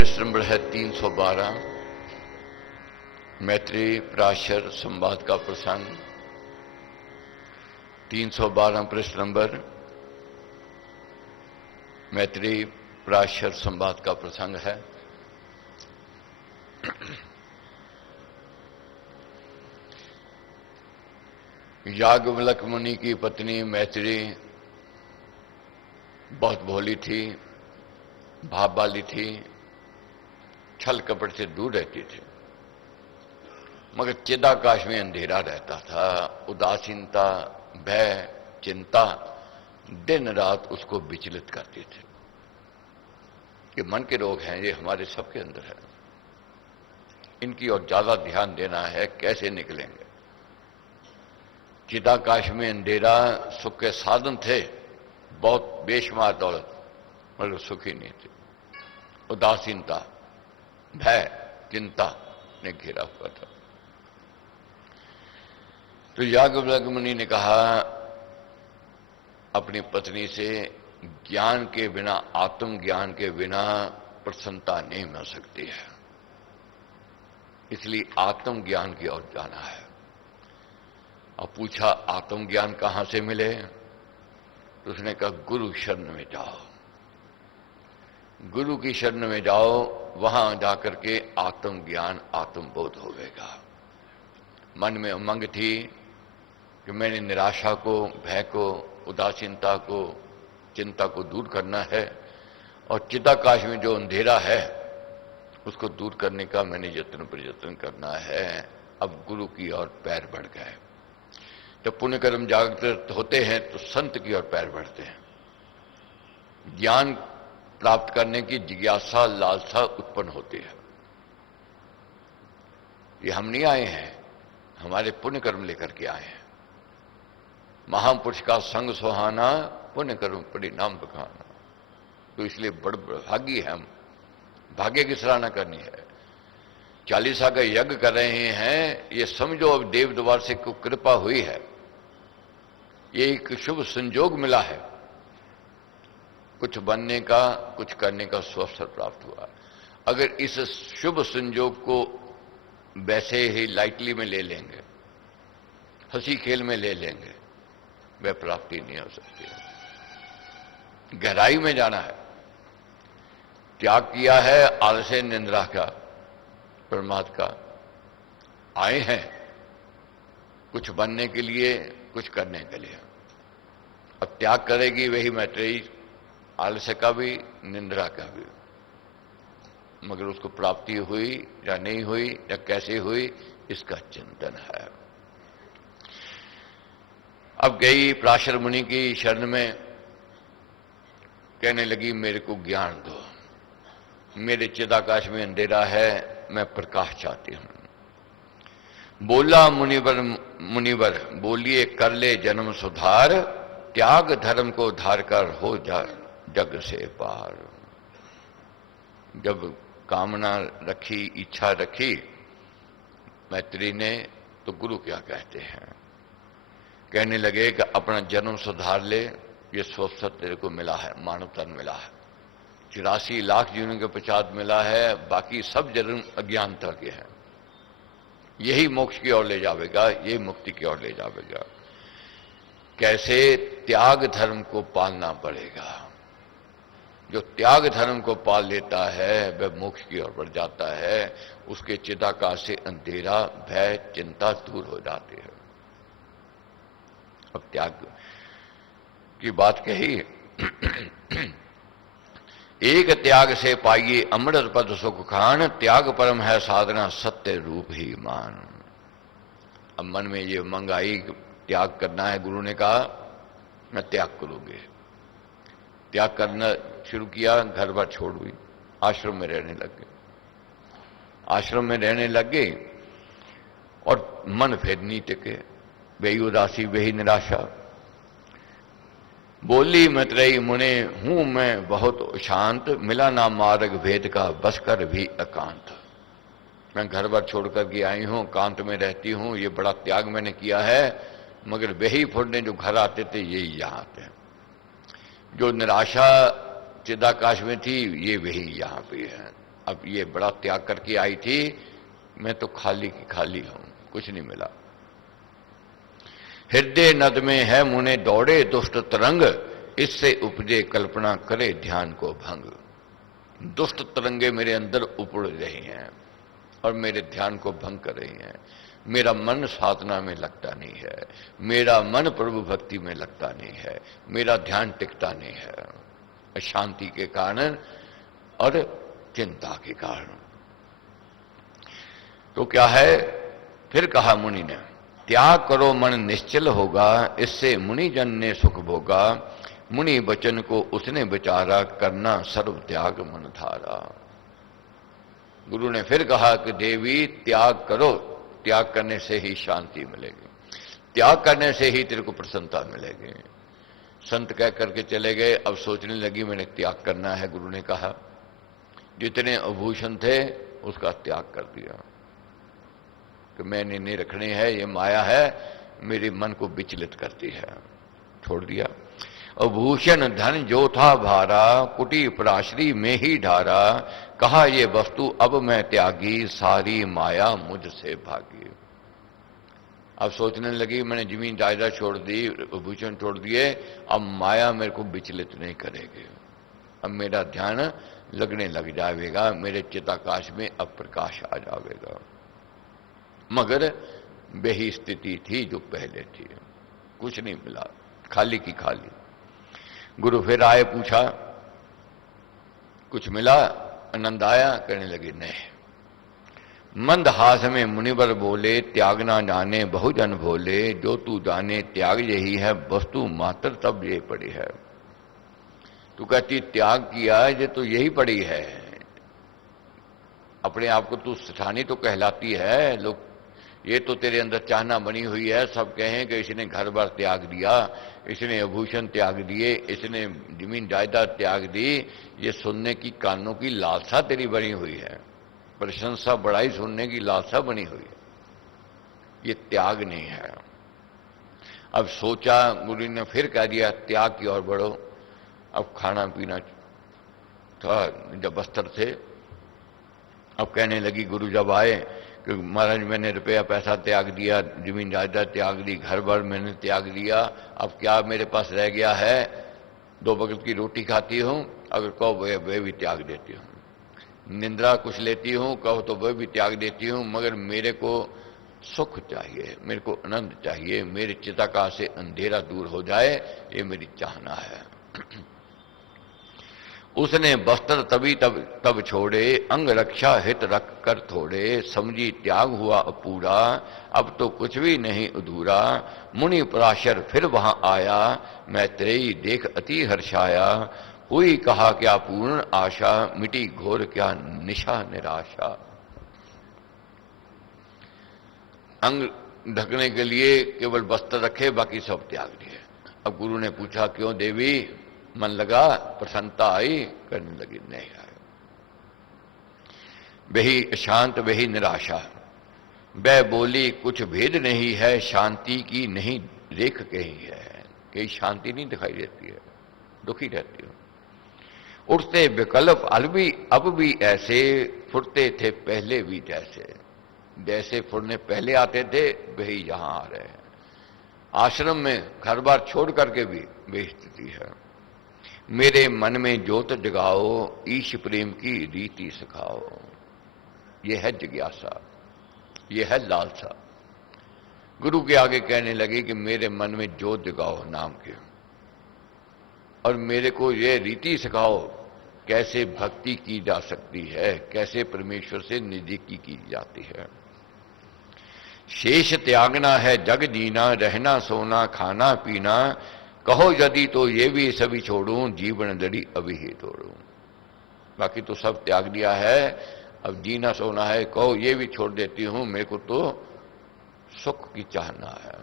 प्रश्न नंबर है 312, मैत्री पराशर संवाद का प्रसंग। 312 प्रश्न नंबर मैत्री पराशर संवाद का प्रसंग है। याज्ञवल्क्य मुनि की पत्नी मैत्री बहुत भोली थी, भाव वाली थी, छल कपट से दूर रहती थी, मगर चिदाकाश में अंधेरा रहता था। उदासीनता, भय, चिंता दिन रात उसको विचलित करती थी। ये मन के रोग हैं, ये हमारे सबके अंदर है। इनकी ओर ज्यादा ध्यान देना है, कैसे निकलेंगे। चिदाकाश में अंधेरा सुख के साधन थे, बहुत बेशुमार दौलत, मगर सुखी नहीं थे। उदासीनता, भय, चिंता ने घेरा हुआ था। तो याज्ञवल्क्य मुनि ने कहा अपनी पत्नी से, ज्ञान के बिना, आत्मज्ञान के बिना प्रसन्नता नहीं मिल सकती है, इसलिए आत्मज्ञान की ओर जाना है। अब पूछा आत्मज्ञान कहां से मिले, तो उसने कहा गुरु शरण में जाओ, गुरु की शरण में जाओ, वहां जाकर के आत्मज्ञान, आत्मबोध होगा। मन में उमंग थी कि मैंने निराशा को, भय को, उदासीनता को, चिंता को दूर करना है, और चिदाकाश में जो अंधेरा है उसको दूर करने का मैंने यत्न प्रयत्न करना है। अब गुरु की ओर पैर बढ़ गए। जब पुण्य कर्म जागृत होते हैं तो संत की ओर पैर बढ़ते हैं। ज्ञान प्राप्त करने की जिज्ञासा, लालसा उत्पन्न होती है। ये हम नहीं आए हैं, हमारे पुण्य कर्म लेकर के आए हैं। महापुरुष का संग सुहाना, पुण्य कर्म परिणाम बखाना। तो इसलिए बड़ भागी है हम, भाग्य की सराहना करनी है। 40 का यज्ञ कर रहे हैं, ये समझो अब देव द्वार से कोई कृपा हुई है, ये एक शुभ संजोग मिला है, कुछ बनने का, कुछ करने का सुअवसर प्राप्त हुआ। अगर इस शुभ संजोग को वैसे ही लाइटली में ले लेंगे, हंसी खेल में ले लेंगे, वह प्राप्ति नहीं हो सकती है। गहराई में जाना है। त्याग किया है आलस्य निंद्रा का, प्रमाद का। आए हैं कुछ बनने के लिए, कुछ करने के लिए। अब त्याग करेगी वही मैत्रेयी, आलस्य का भी, निंद्रा का भी। मगर उसको प्राप्ति हुई या नहीं हुई, या कैसे हुई, इसका चिंतन है। अब गई पराशर मुनि की शरण में, कहने लगी मेरे को ज्ञान दो, मेरे चिदाकाश में अंधेरा है, मैं प्रकाश चाहती हूं। बोला मुनिवर बोलिए कर ले जन्म सुधार, त्याग धर्म को धार कर हो जा जग से पार। जब कामना रखी, इच्छा रखी मैत्री ने, तो गुरु क्या कहते हैं, कहने लगे कि अपना जन्म सुधार ले, ये स्वप्न तेरे को मिला है, मानव तन मिला है, 84 लाख जीवनों के पश्चात मिला है, बाकी सब जन्म अज्ञानता के हैं। यही मोक्ष की ओर ले जावेगा, यही मुक्ति की ओर ले जावेगा। कैसे? त्याग धर्म को पालना पड़ेगा। जो त्याग धर्म को पाल लेता है वह मोक्ष की ओर बढ़ जाता है। उसके चिदाकाश से अंधेरा, भय, चिंता दूर हो जाती है। अब त्याग की बात कही। एक त्याग से पाइए अमृत पद सुख खान, त्याग परम है साधना सत्य रूप ही मान। अब मन में ये उमंग आई, त्याग करना है। गुरु ने कहा मैं त्याग करूंगी। त्याग करना शुरू किया, घर बार छोड़ हुई, आश्रम में रहने लग गए। आश्रम में रहने लग गए और मन फिर नहीं टिके, वही उदासी, वही निराशा। बोली मैत्रेयी मुने हूं मैं बहुत शांत, मिला ना मार्ग भेद का बस कर भी एकांत। मैं घर बार छोड़ करके आई हूं, कांत में रहती हूं, ये बड़ा त्याग मैंने किया है, मगर वही फुरने जो घर आते थे यही यहां आते हैं। जो निराशा चिदाकाश में थी, ये वही यहां पे है। अब ये बड़ा त्याग करके आई थी, मैं तो खाली की खाली हूं, कुछ नहीं मिला। हृदय नद में है मुने दौड़े दुष्ट तरंग, इससे उपजे कल्पना करे ध्यान को भंग। दुष्ट तरंगे मेरे अंदर उपड़ रही हैं और मेरे ध्यान को भंग कर रही हैं। मेरा मन साधना में लगता नहीं है, मेरा मन प्रभु भक्ति में लगता नहीं है, मेरा ध्यान टिकता नहीं है, अशांति के कारण और चिंता के कारण। तो क्या है, फिर कहा मुनि ने, त्याग करो मन निश्चल होगा, इससे मुनि जन ने सुख भोगा। मुनि वचन को उसने विचारा, करना सर्व त्याग मन धारा। गुरु ने फिर कहा कि देवी त्याग करो, त्याग करने से ही शांति मिलेगी, त्याग करने से ही तेरे को प्रसन्नता मिलेगी। संत कह करके चले गए। अब सोचने लगी मैंने त्याग करना है। गुरु ने कहा जितने आभूषण थे उसका त्याग कर दिया कि मैंने नहीं रखने हैं, ये माया है मेरे मन को विचलित करती है, छोड़ दिया। आभूषण धन जो था भारा, कुटी पराश्री में ही ढारा। कहा ये वस्तु अब मैं त्यागी, सारी माया मुझसे भागी। अब सोचने लगी मैंने जमीन जायदाद छोड़ दी, आभूषण छोड़ दिए, अब माया मेरे को विचलित नहीं करेगी, अब मेरा ध्यान लगने लग जाएगा, मेरे चिताकाश में अब प्रकाश आ जाएगा। मगर वही स्थिति थी जो पहले थी, कुछ नहीं मिला, खाली की खाली। गुरु फिर आए, पूछा कुछ मिला? आनंद आया? कहने लगे नहीं। मंद हास में मुनिवर बोले, त्याग ना जाने बहुजन भोले। जो तू जाने त्याग यही है, वस्तु मात्र तब ये पड़ी है। तू कहती त्याग किया, ये तो यही पड़ी है। अपने आप को तू स्थानी तो कहलाती है, लोग ये तो तेरे अंदर चाहना बनी हुई है, सब कहें कि इसने घर बार त्याग दिया, इसने आभूषण त्याग दिए, इसने जमीन जायदाद त्याग दी। ये सुनने की कानों की लालसा तेरी बनी हुई है, प्रशंसा बड़ाई सुनने की लालसा बनी हुई है, ये त्याग नहीं है। अब सोचा, गुरु ने फिर कह दिया त्याग की ओर बढ़ो। अब खाना पीना था, जब बस्तर थे, अब कहने लगी गुरु जब आए कि महाराज मैंने रुपया पैसा त्याग दिया, जमीन जायदाद त्याग दी, घर भर मैंने त्याग दिया, अब क्या मेरे पास रह गया है? 2 वक्त की रोटी खाती हूं, अगर कहो वह भी त्याग देती हूं। निंद्रा कुछ लेती हूं, कहो तो वह भी त्याग देती हूं, मगर मेरे को सुख चाहिए, मेरे को आनंद चाहिए, मेरे चिताकाश से अंधेरा दूर हो जाए, ये मेरी चाहना है। उसने वस्त्र तभी तब छोड़े, अंग रक्षा हित रख कर थोड़े। समझी त्याग हुआ पूरा, अब तो कुछ भी नहीं अधूरा। मुनि पराशर फिर वहां आया, मैत्रेयी देख अति हर्षाया। हुई कहा क्या पूर्ण आशा, मिटी घोर क्या निशा निराशा। अंग ढकने के लिए केवल वस्त्र रखे, बाकी सब त्याग दिए। अब गुरु ने पूछा क्यों देवी, मन लगा, प्रसन्नता आई? करने लगी नहीं आई। वही शांत वही निराशा। वह बोली कुछ भेद नहीं है, शांति की नहीं रेख कहीं है। कहीं शांति नहीं दिखाई देती है, दुखी रहती हूं। उठते विकल्प अब भी ऐसे, फुरते थे पहले भी जैसे। जैसे फुरने पहले आते थे वही यहां आ रहे हैं। आश्रम में घर बार छोड़ करके भी वही स्थिति है। मेरे मन में ज्योत जगाओ, ईश प्रेम की रीति सिखाओ। यह है जिज्ञासा, यह है लालसा। गुरु के आगे कहने लगे कि मेरे मन में ज्योत जगाओ नाम के, और मेरे को यह रीति सिखाओ कैसे भक्ति की जा सकती है, कैसे परमेश्वर से नजदीकी की जाती है। शेष त्यागना है जग जीना, रहना सोना खाना पीना। कहो यदि तो ये भी सभी छोड़ूं, जीवन दड़ी अभी ही तोड़ूं। बाकी तो सब त्याग दिया है, अब जीना सोना है, कहो ये भी छोड़ देती हूं, मेरे को तो सुख की चाहना है।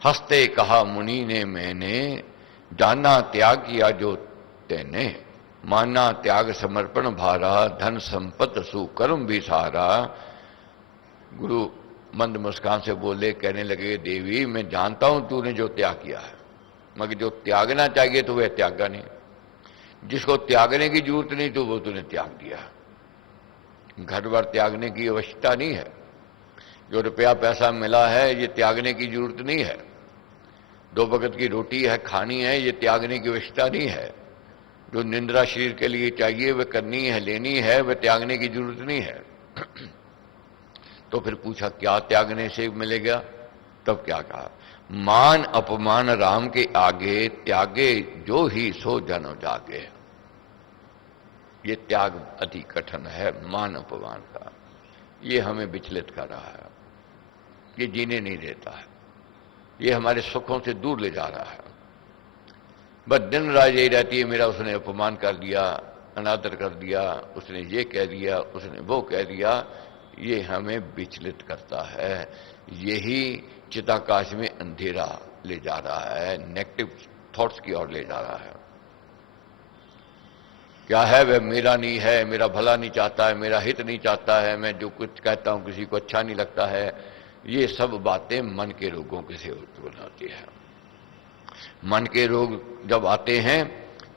हंसते कहा मुनि ने मैंने, जाना त्याग किया जो तेने। माना त्याग समर्पण भारा, धन संपत्ति सुकर्म भी सारा। गुरु मंद मुस्कान से बोले, कहने लगे देवी मैं जानता हूं तूने जो त्याग किया है, मगर जो त्यागना चाहिए तो वह त्यागा नहीं। जिसको त्यागने की जरूरत नहीं तो वो तूने त्याग दिया। घर बार त्यागने की आवश्यकता नहीं है, जो रुपया पैसा मिला है ये त्यागने की जरूरत नहीं है, 2 वक्त की रोटी है खानी है ये त्यागने की आवश्यकता नहीं है, जो निंद्रा शरीर के लिए चाहिए वह करनी है लेनी है वह त्यागने की जरूरत नहीं है। तो फिर पूछा क्या त्यागने से मिलेगा? तब क्या कहा, मान अपमान राम के आगे त्यागे जो ही सो जन जागे। ये त्याग अति कठिन है मान अपमान का, ये हमें विचलित कर रहा है, ये जीने नहीं देता है, ये हमारे सुखों से दूर ले जा रहा है। बस दिन रात यही रहती है मेरा उसने अपमान कर दिया, अनादर कर दिया, उसने ये कह दिया, उसने वो कह दिया, ये हमें विचलित करता है, यही चिताकाश में अंधेरा ले जा रहा है, नेगेटिव थॉट्स की ओर ले जा रहा है। क्या है वह मेरा नहीं है, मेरा भला नहीं चाहता है, मेरा हित नहीं चाहता है, मैं जो कुछ कहता हूं किसी को अच्छा नहीं लगता है, ये सब बातें मन के रोगों के से बनाती है। मन के रोग जब आते हैं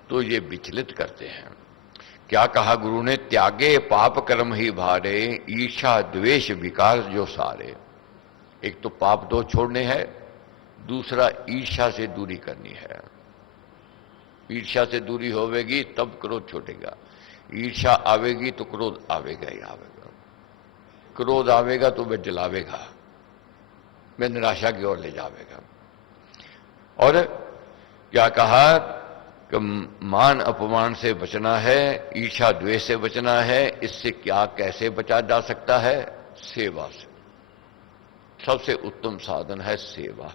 तो ये विचलित करते हैं। क्या कहा गुरु ने, त्यागे पाप कर्म ही भारे, ईर्षा द्वेष विकार जो सारे। एक तो पाप दो छोड़ने हैं, दूसरा ईर्षा से दूरी करनी है। ईर्षा से दूरी होवेगी तब क्रोध छूटेगा, ईर्षा आवेगी तो क्रोध आवेगा ही आवेगा, क्रोध आवेगा तो वह जलावेगा, वह निराशा की ओर ले जावेगा। और क्या कहा कि मान अपमान से बचना है, ईर्षा द्वेष से बचना है। इससे क्या कैसे बचा जा सकता है? सेवा से। सबसे उत्तम साधन है सेवा।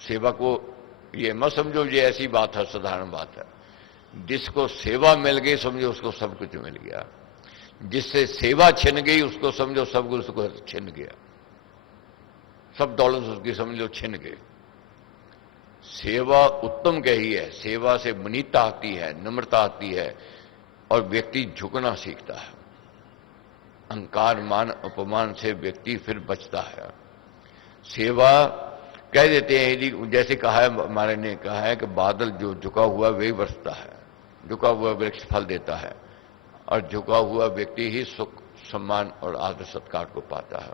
सेवा को ये मत समझो ये ऐसी बात है, साधारण बात है। जिसको सेवा मिल गई समझो उसको सब कुछ मिल गया, जिससे सेवा छिन गई उसको समझो सब कुछ उसको छिन गया, सब दौलत उसकी समझ लो छिन गई। सेवा उत्तम कही है, सेवा से मनीता आती है, नम्रता आती है और व्यक्ति झुकना सीखता है। अहंकार मान अपमान से व्यक्ति फिर बचता है। सेवा कह देते हैं यदि जैसे कहा है, हमारे ने कहा है कि बादल जो झुका हुआ वही बरसता है, झुका हुआ वृक्ष फल देता है और झुका हुआ व्यक्ति ही सुख सम्मान और आदर सत्कार को पाता है।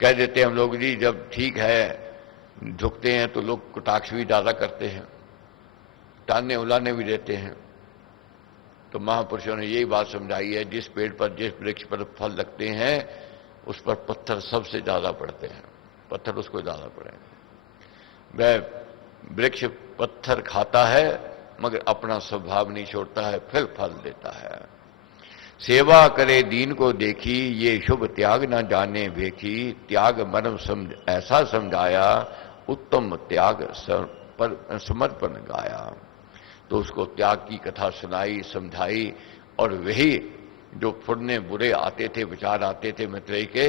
कह देते हैं हम लोग जी जब ठीक है झुकते हैं तो लोग कटाक्ष भी ज्यादा करते हैं, ताने उलाने भी देते हैं। तो महापुरुषों ने यही बात समझाई है, जिस पेड़ पर जिस वृक्ष पर फल लगते हैं उस पर पत्थर सबसे ज्यादा पड़ते हैं, पत्थर उसको ज्यादा पड़ेंगे। वह वृक्ष पत्थर खाता है मगर अपना स्वभाव नहीं छोड़ता है, फिर फल देता है। सेवा करे दीन को देखी, ये शुभ त्याग न जाने भेखी, त्याग मर्म समझ ऐसा समझाया, उत्तम त्याग पर समर्पण गाया। तो उसको त्याग की कथा सुनाई, समझाई और वही जो फुरने बुरे आते थे, विचार आते थे मैत्रेयी के,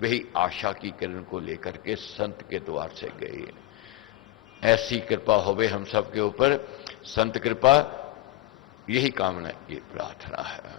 वही आशा की किरण को लेकर के संत के द्वार से गई। ऐसी कृपा होवे हम सब के ऊपर, संत कृपा, यही कामना, ये प्रार्थना है।